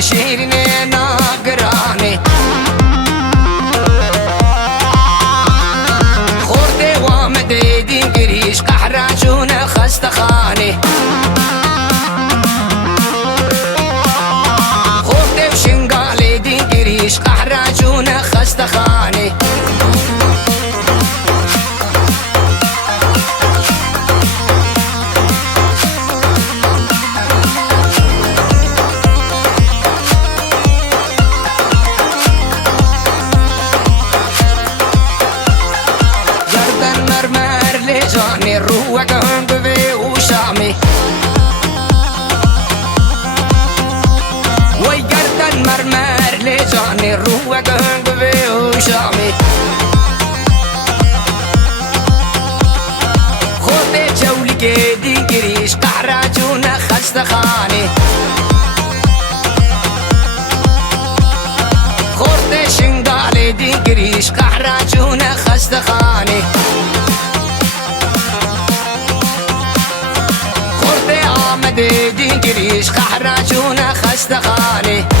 شیرین ناگرانه خورده وامده دینگریش قحراجون خستخانه خورده و شنگال دینگریش قحراجون خستخانه جاني روك هنقذي وشامي ويقرد المرمر لجاني روك هنقذي وشامي خودي جولي كيدي قريش قحراجونا خستخاني خودي شنقالي دي قريش قحراجونا خستخاني دینگریش قحراجون خستخانه